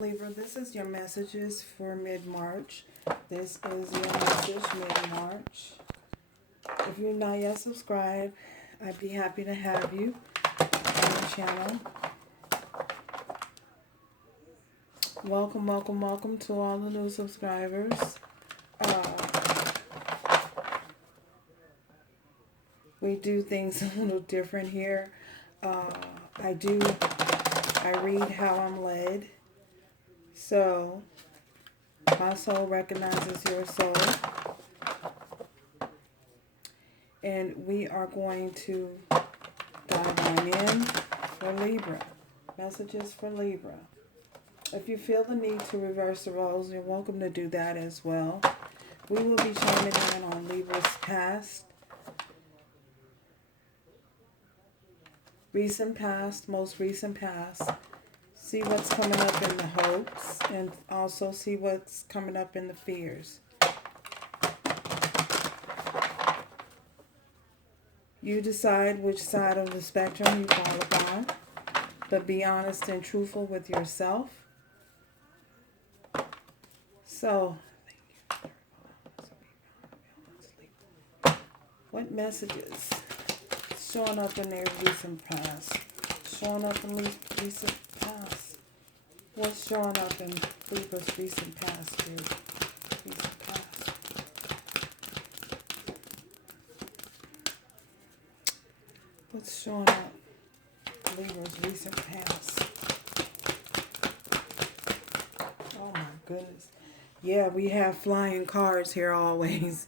Libra, this is your messages for mid-March. This is your message mid-March. If you're not yet subscribed, I'd be happy to have you on the channel. Welcome, welcome, welcome to all the new subscribers. We do things a little different here. I read how I'm led. So, my soul recognizes your soul. And we are going to dive on in for Libra. Messages for Libra. If you feel the need to reverse the roles, you're welcome to do that as well. We will be chiming in on Libra's past, recent past, most recent past. See what's coming up in the hopes, and also see what's coming up in the fears. You decide which side of the spectrum you fall upon, but be honest and truthful with yourself. So, what messages showing up in their recent past? Showing up in recent past. What's showing up in Libra's recent past here? Recent past. What's showing up in Libra's recent past? Oh my goodness. Yeah, we have flying cards here always.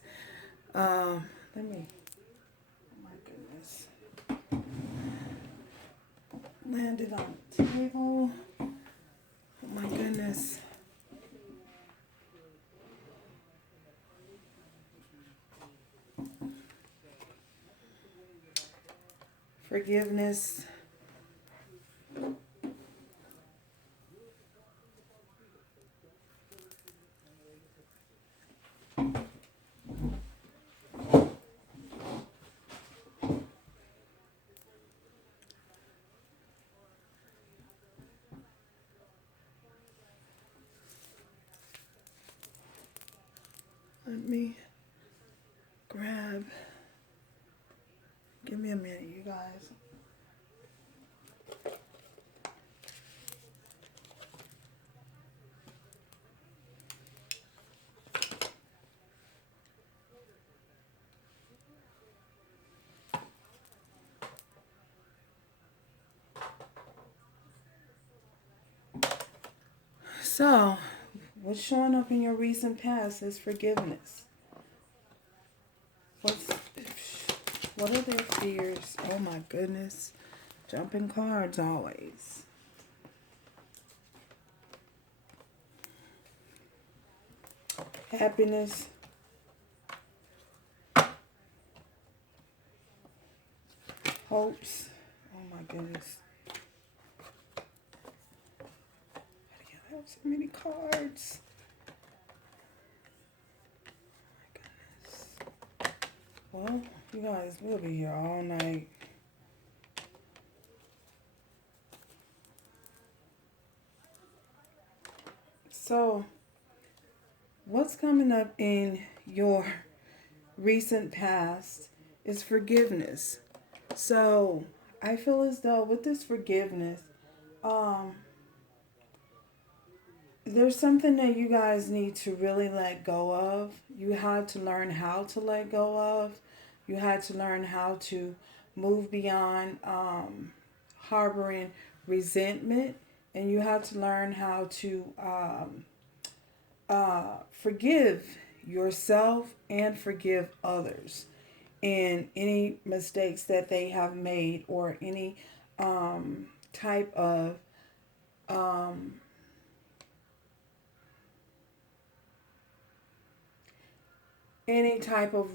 Oh my goodness. Landed on the table. Oh my goodness. Forgiveness. Let me grab. Give me a minute, you guys. So, what's showing up in your recent past is forgiveness. What are their fears? Oh my goodness. Jumping cards always. Happiness. Hopes. Oh my goodness. I have so many cards. Oh my goodness. Well, you guys, we'll be here all night. So, what's coming up in your recent past is forgiveness. So, I feel as though with this forgiveness, there's something that you guys need to really let go of. You had to learn how to let go of. You had to learn how to move beyond harboring resentment. And you had to learn how to forgive yourself and forgive others in any mistakes that they have made, or any type of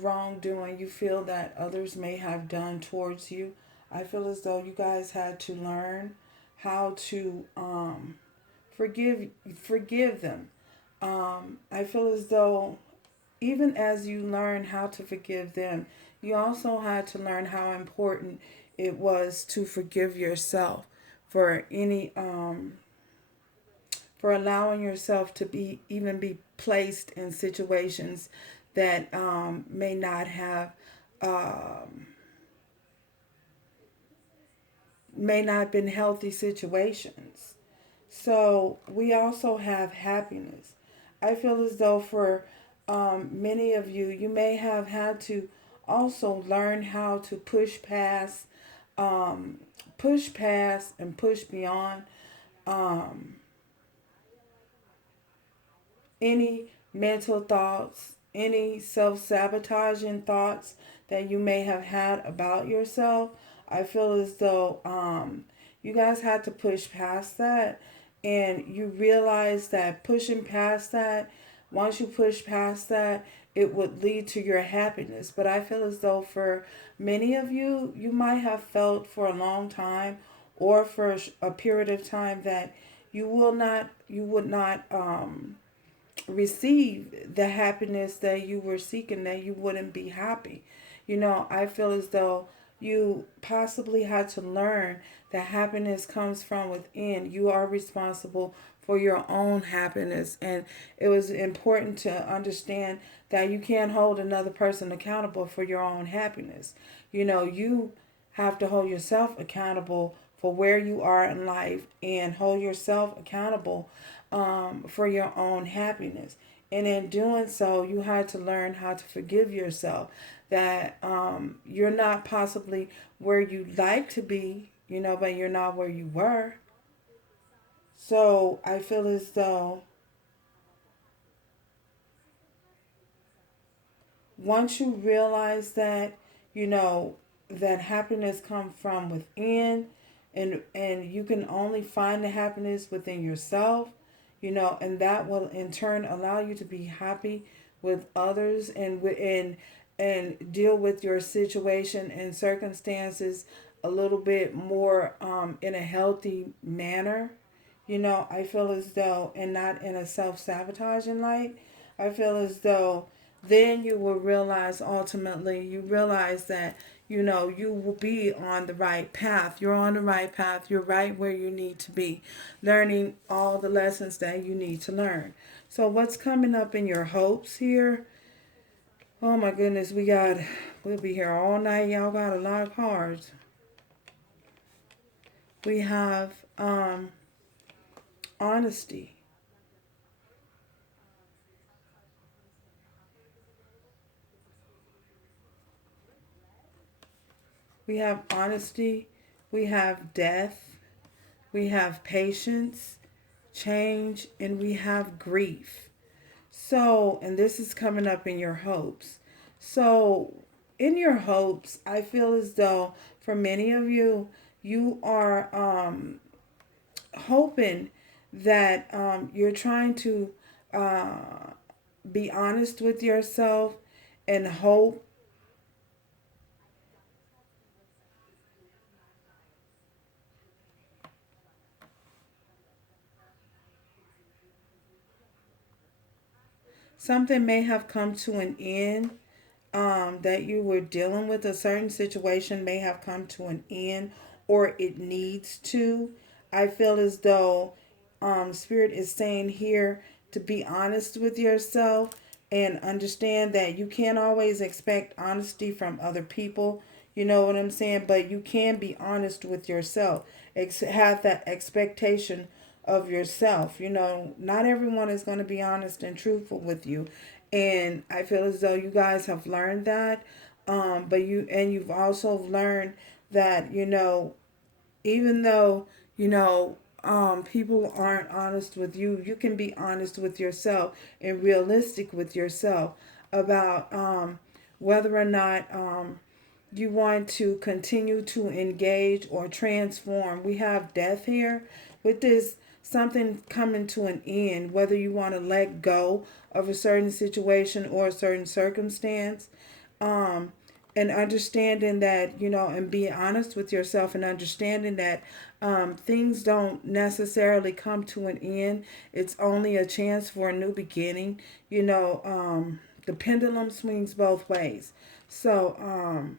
wrongdoing you feel that others may have done towards you. I feel as though you guys had to learn how to forgive them. I feel as though even as you learn how to forgive them, you also had to learn how important it was to forgive yourself for any for allowing yourself to be placed in situations that um, may not have been healthy situations. So we also have happiness. I feel as though for many of you, you may have had to also learn how to um, push past and push beyond um, any mental thoughts, any self sabotaging thoughts that you may have had about yourself. I feel as though you guys had to push past that, and you realize that pushing past that, once you push past that, it would lead to your happiness. But I feel as though for many of you, you might have felt for a long time or for a period of time that you would not receive the happiness that you were seeking, that you wouldn't be happy. I feel as though you possibly had to learn that happiness comes from within. You are responsible for your own happiness. And it was important to understand that you can't hold another person accountable for your own happiness. You have to hold yourself accountable for where you are in life and hold yourself accountable for your own happiness. And in doing so, you had to learn how to forgive yourself. That you're not possibly where you'd like to be, but you're not where you were. So I feel as though once you realize that, you know, that happiness comes from within, and you can only find the happiness within yourself, and that will in turn allow you to be happy with others, and deal with your situation and circumstances a little bit more in a healthy manner. I feel as though, and not in a self-sabotaging light, I feel as though then you will realize, ultimately you realize that you will be on the right path. You're on the right path. You're right where you need to be, learning all the lessons that you need to learn. So what's coming up in your hopes here? Oh my goodness, we'll be here all night. Y'all got a lot of cards. We have honesty. We have honesty. We have death. We have patience, change, and we have grief. So, and this is coming up in your hopes. So, in your hopes, I feel as though for many of you, you are hoping that you're trying to uh, be honest with yourself and hope something may have come to an end, that you were dealing with. A certain situation may have come to an end, or it needs to. I feel as though Spirit is saying here to be honest with yourself and understand that you can't always expect honesty from other people. You know what I'm saying? But you can be honest with yourself. Have that expectation of yourself. Not everyone is going to be honest and truthful with you. And I feel as though you guys have learned that. But you've also learned that, even though, people aren't honest with you, you can be honest with yourself and realistic with yourself about whether or not you want to continue to engage or transform. We have death here with this, something coming to an end, whether you want to let go of a certain situation or a certain circumstance. Um, and understanding that, and being honest with yourself and understanding that things don't necessarily come to an end. It's only a chance for a new beginning. The pendulum swings both ways. So,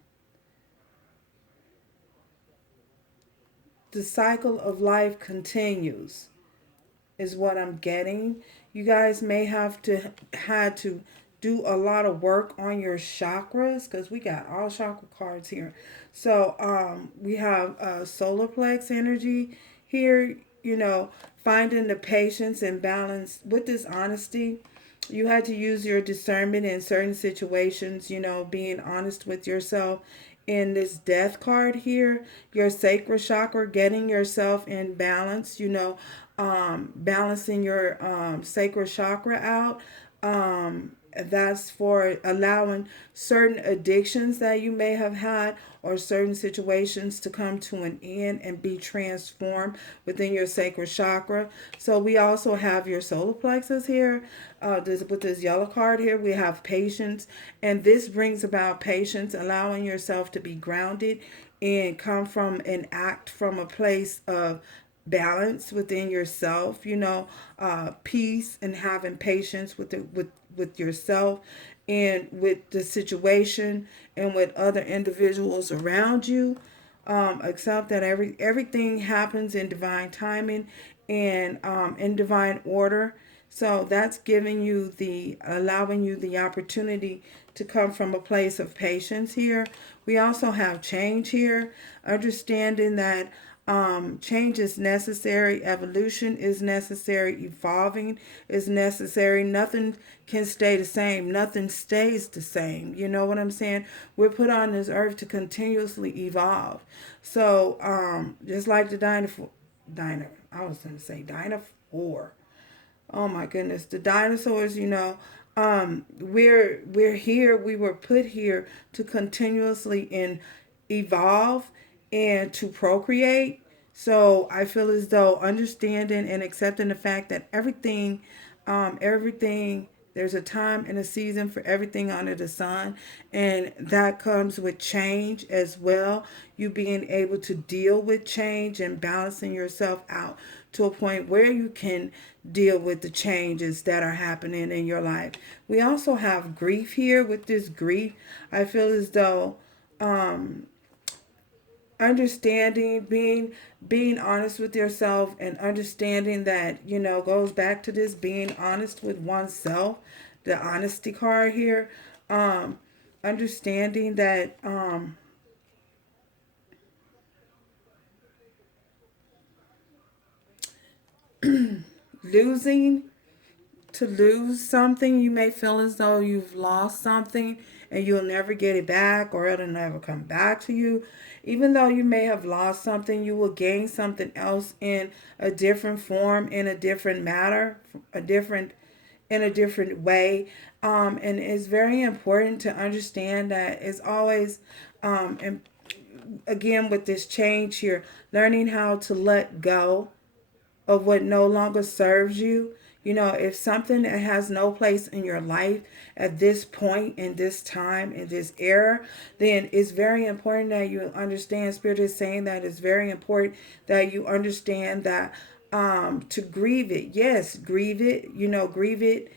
the cycle of life continues. is what I'm getting. You guys may have to had to do a lot of work on your chakras because we got all chakra cards here. So we have solar plex energy here, finding the patience and balance with this honesty. You had to use your discernment in certain situations, being honest with yourself. In this death card here, your sacral chakra, getting yourself in balance, balancing your sacral chakra out. That's for allowing certain addictions that you may have had or certain situations to come to an end and be transformed within your sacral chakra. So we also have your solar plexus here. With this yellow card here, we have patience, and this brings about patience, allowing yourself to be grounded and come from and act from a place of balance within yourself, peace and having patience with yourself and with the situation and with other individuals around you. Accept that everything happens in divine timing and in divine order. So that's allowing you the opportunity to come from a place of patience here. We also have change here, understanding that change is necessary, evolution is necessary, evolving is necessary. Nothing can stay the same, nothing stays the same. You know what I'm saying? We're put on this earth to continuously evolve. So just like the I was going to say dinosaur. Oh my goodness, the dinosaurs, we're here, we were put here to continuously evolve and to procreate. So I feel as though understanding and accepting the fact that everything, there's a time and a season for everything under the sun, and that comes with change as well. You being able to deal with change and balancing yourself out to a point where you can deal with the changes that are happening in your life. We also have grief here. With this grief, I feel as though understanding, being honest with yourself and understanding that, goes back to this being honest with oneself, the honesty card here. Understanding that losing to lose something, you may feel as though you've lost something and you'll never get it back or it'll never come back to you. Even though you may have lost something, you will gain something else in a different form, in a different matter, in a different way. And it's very important to understand that it's always, and again with this change here, learning how to let go of what no longer serves you. If something that has no place in your life at this point, in this time, in this era, then it's very important that you understand. Spirit is saying that it's very important that you understand that to grieve it. Yes, grieve it. Grieve it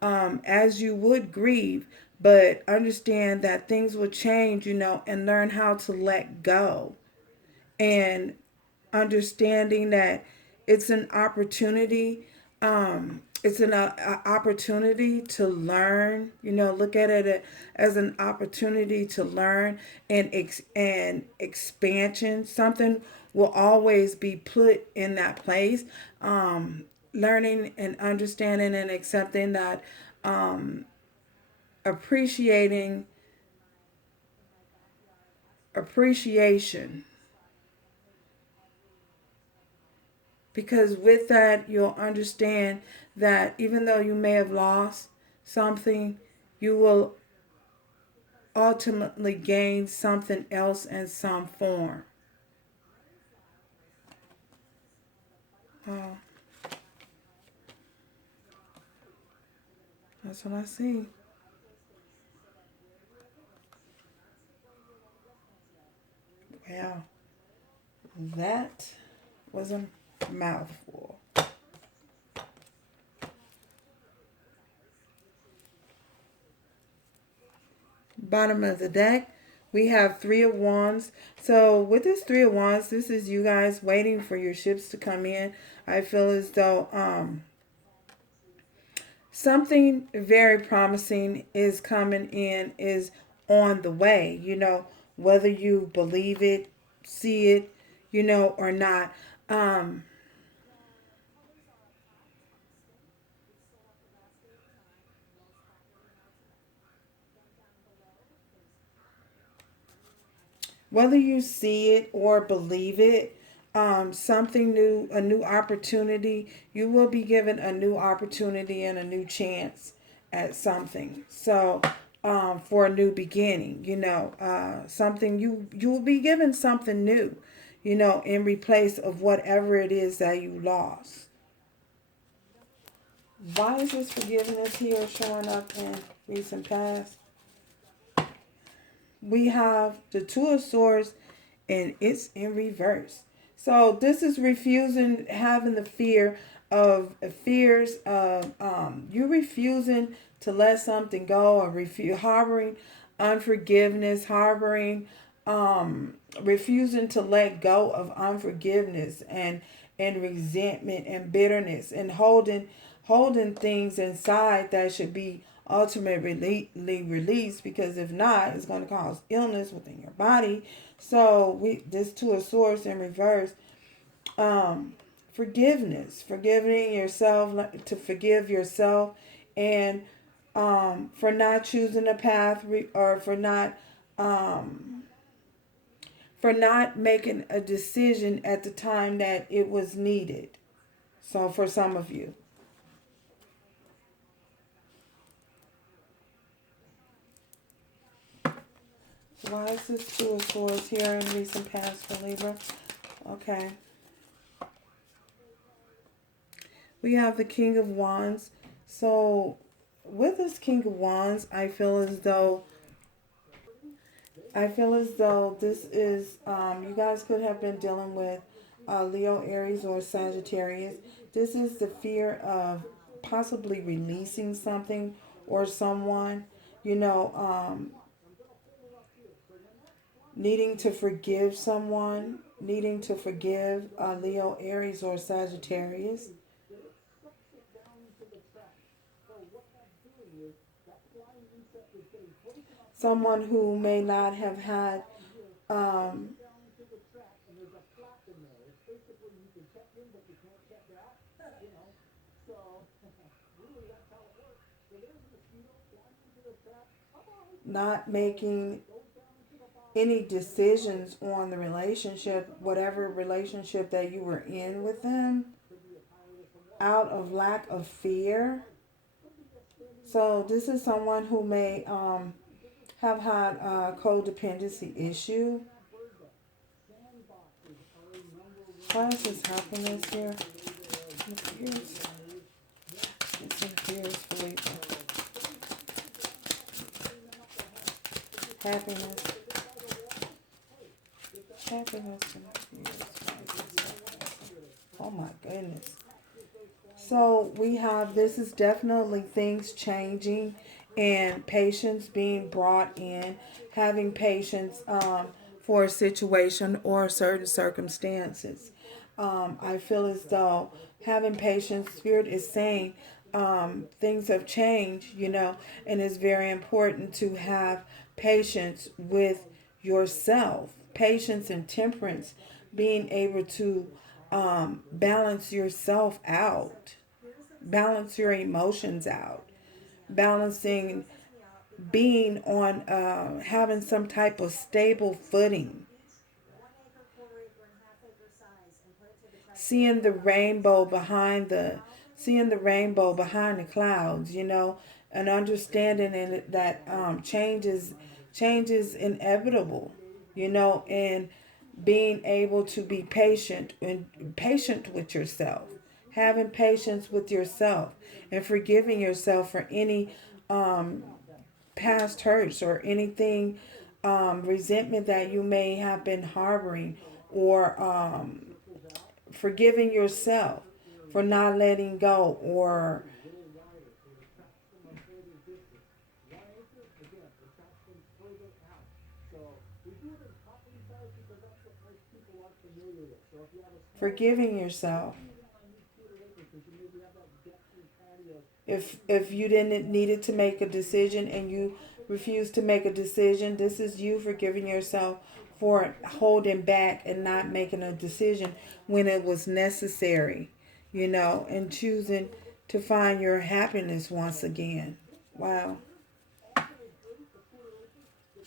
as you would grieve, but understand that things will change. And learn how to let go and understanding that it's an opportunity. It's an opportunity to learn. Look at it as an opportunity to learn and expansion. Something will always be put in that place. Learning and understanding and accepting that, appreciating appreciation. Because with that, you'll understand that even though you may have lost something, you will ultimately gain something else in some form. Oh, that's what I see. Wow, that was a mouthful. Bottom of the deck, We have Three of Wands. So with this Three of Wands, this is you guys waiting for your ships to come in. I feel as though something very promising is coming in, is on the way, whether you believe it, see it, or not. Um, Whether you see it or believe it, something new, a new opportunity, you will be given a new opportunity and a new chance at something. So, for a new beginning, something you will be given something new, in replace of whatever it is that you lost. Why is this forgiveness here showing up in recent past? We have the Two of Swords and it's in reverse. So this is refusing, having the fears of you refusing to let something go, or harboring unforgiveness, refusing to let go of unforgiveness and resentment and bitterness, and holding things inside that should be ultimately released, because if not, it's going to cause illness within your body. So this Two of Swords in reverse, um, forgiveness, forgiving yourself, to forgive yourself, and for not choosing a path, or um, for not making a decision at the time that it was needed. So for some of you, why is this Two of Swords here in recent past for Libra? Okay. We have the King of Wands. So with this King of Wands, I feel as though this is, you guys could have been dealing with Leo, Aries, or Sagittarius. This is the fear of possibly releasing something or someone, you know, um, needing to forgive someone, needing to forgive Leo, Aries, or Sagittarius. Someone who may not have had um, not making any decisions on the relationship, whatever relationship that you were in with them, out of lack of fear. So this is someone who may have had a codependency issue. Why is this happiness here? Fears. It's in fears for Libra. Happiness. Happiness and fears. Oh my goodness. So we have, this is definitely things changing and patience being brought in, having patience for a situation or certain circumstances. I feel as though having patience, Spirit is saying things have changed, and it's very important to have patience with yourself, patience and temperance, being able to balance yourself out, balance your emotions out, balancing, being on, having some type of stable footing, seeing the rainbow behind the clouds, and understanding that change is inevitable, and being able to be patient and patient with yourself, having patience with yourself, and forgiving yourself for any um, past hurts or anything, resentment that you may have been harboring, or forgiving yourself for not letting go, or Forgiving yourself. If you didn't needed to make a decision and you refused to make a decision, this is you forgiving yourself for holding back and not making a decision when it was necessary, and choosing to find your happiness once again. Wow.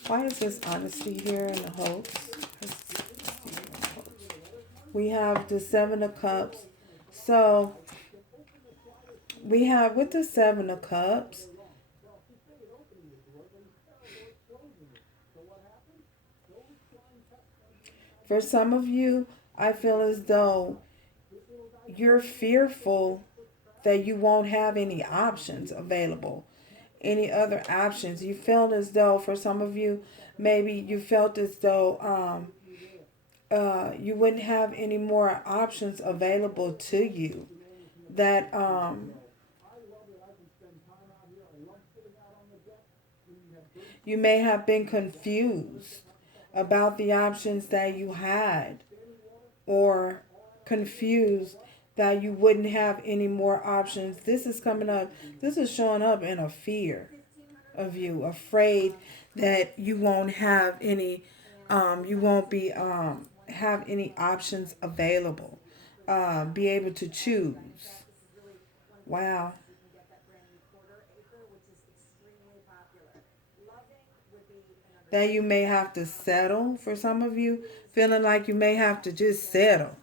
Why is this honesty here in the hopes? We have the Seven of Cups. So we have with the Seven of Cups, for some of you, I feel as though you're fearful that you won't have any options available, any other options. You felt as though, for some of you, maybe you felt as though you wouldn't have any more options available to you. That you may have been confused about the options that you had, or confused that you wouldn't have any more options. This is coming up, this is showing up in a fear of you, afraid that you won't have any, you won't be, have any options available, be able to choose. Wow. That you may have to settle, for some of you, feeling like you may have to just settle.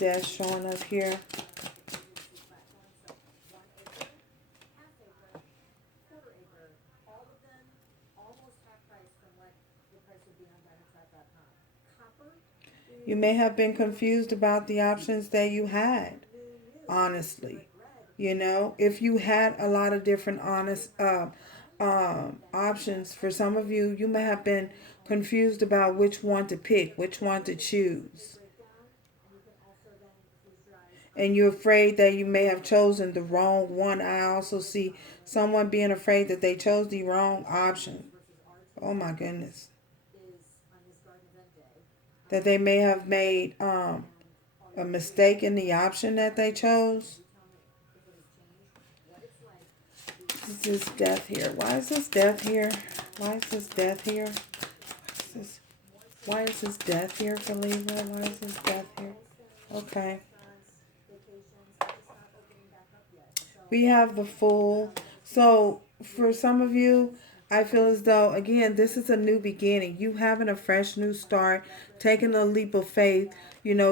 That's showing up here. You may have been confused about the options that you had, honestly. If you had a lot of different options, for some of you, you may have been confused about which one to pick, which one to choose. And you're afraid that you may have chosen the wrong one. I also see someone being afraid that they chose the wrong option. Oh my goodness. That they may have made a mistake in the option that they chose. This is death here. Why is this death here? Why is this death here? Why is this death here for Libra? Why is this death here? Okay. We have the Fool. So for some of you, I feel as though, again, this is a new beginning. You having a fresh new start, taking a leap of faith,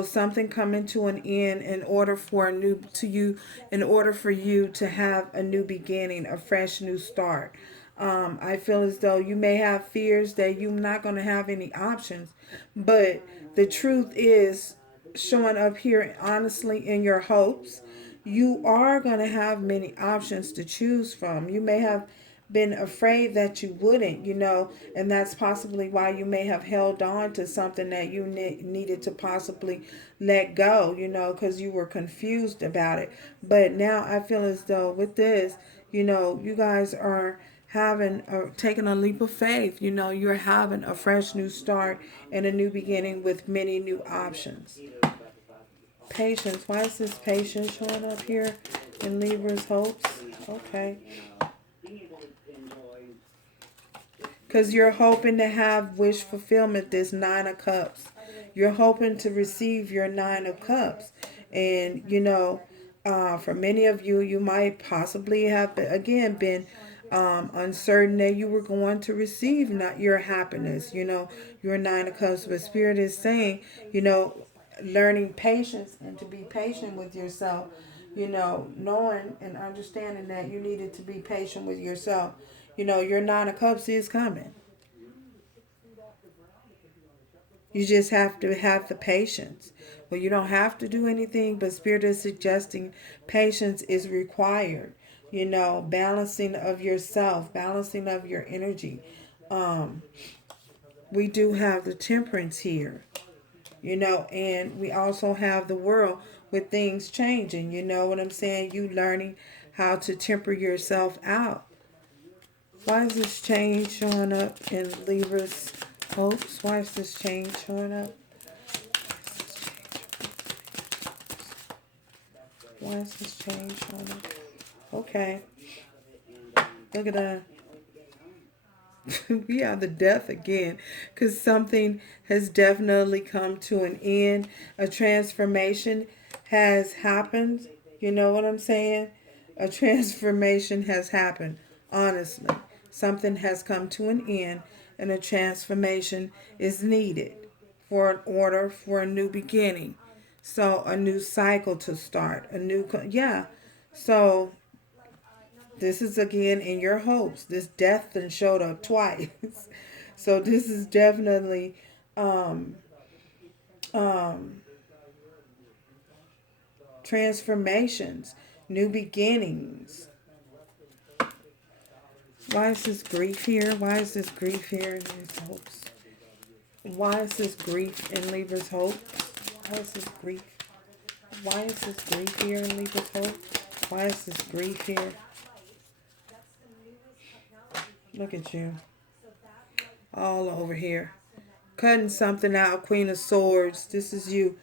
something coming to an end in order for in order for you to have a new beginning, a fresh new start. I feel as though you may have fears that you're not going to have any options, but the truth is showing up here honestly in your hopes. You are going to have many options to choose from. You may have been afraid that you wouldn't, and that's possibly why you may have held on to something that you needed to possibly let go, because you were confused about it. But now I feel as though with this, you guys are taking a leap of faith. You're having a fresh new start and a new beginning with many new options. Patience. Why is this patience showing up here in Libra's hopes? Okay. Because you're hoping to have wish fulfillment, this Nine of Cups. You're hoping to receive your Nine of Cups. And, for many of you, you might possibly have, again, been uncertain that you were going to receive not your happiness, your Nine of Cups. But Spirit is saying, learning patience and to be patient with yourself, knowing and understanding that you needed to be patient with yourself. Your Nine of Cups is coming. You just have to have the patience. Well, you don't have to do anything, but Spirit is suggesting patience is required. Balancing of yourself, balancing of your energy. We do have the Temperance here, and we also have the World with things changing. You know what I'm saying? You learning how to temper yourself out. Why is this change showing up in Libra's Hopes. Why is this change showing up? Why is this change showing up? Okay. Look at that. We have the death again, because something has definitely come to an end. A transformation has happened. You know what I'm saying? A transformation has happened. Honestly, something has come to an end, and a transformation is needed for an order for a new beginning. So a new cycle to start. A new yeah. So this is again in your hopes. This death then showed up twice. So this is definitely um, um, transformations, new beginnings. Why is this grief here? Why is this grief here in these hopes? Why is this grief in Libra's hopes? Why is this grief? Why is this grief here in Libra's hope? Why is this grief here? Look at you. All over here. Cutting something out, Queen of Swords. This is you,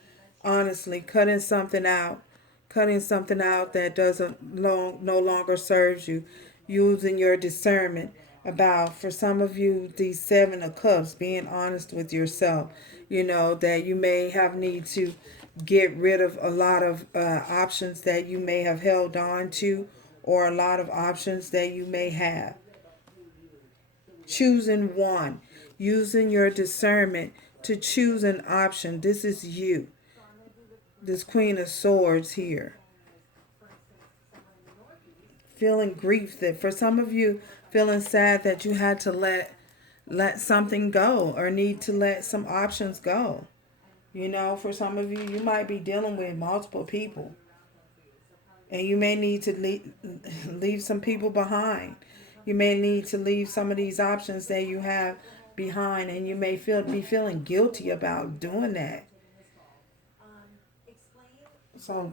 honestly, cutting something out. Cutting something out that no longer serves you. Using your discernment about, for some of you, these Seven of Cups, being honest with yourself. You know, that you may have need to get rid of a lot of options that you may have held on to, or a lot of options that you may have. Choosing one, using your discernment to choose an option. This is you, this Queen of Swords here. Feeling grief, that for some of you, feeling sad that you had to let something go, or need to let some options go. You know, for some of you, you might be dealing with multiple people, and you may need to leave some people behind. You may need to leave some of these options that you have behind, and you may be feeling guilty about doing that. So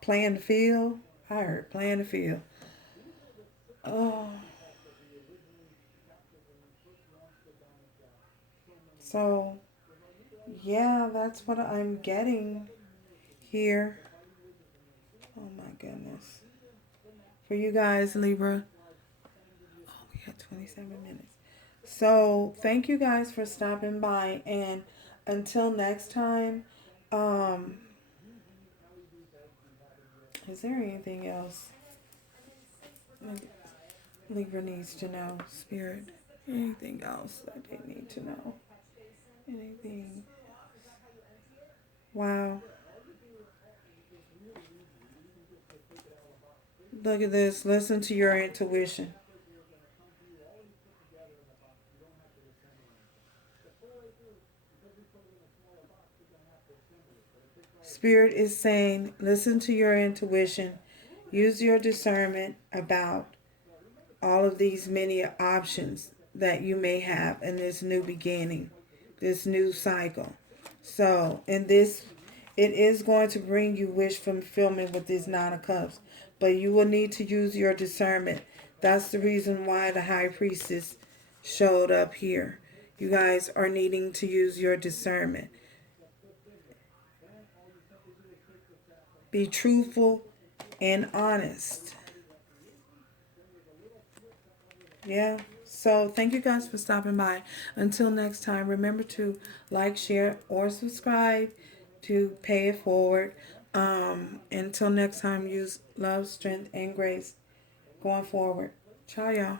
plan the field. I heard plan the field. Oh, so yeah, that's what I'm getting here. Oh my goodness. For you guys, Libra. Oh, we got 27 minutes. So thank you guys for stopping by, and until next time, um, is there anything else Libra needs to know? Spirit, anything else that they need to know? Anything? Wow. Look at this. Listen to your intuition. Spirit is saying, listen to your intuition. Use your discernment about all of these many options that you may have in this new beginning, this new cycle. So, in this, it is going to bring you wish fulfillment with this Nine of Cups, but you will need to use your discernment. That's the reason why the High Priestess showed up here. You guys are needing to use your discernment. Be truthful and honest. Yeah. So thank you guys for stopping by. Until next time, remember to like, share, or subscribe to pay it forward. Until next time, use love, strength, and grace going forward. Ciao, y'all.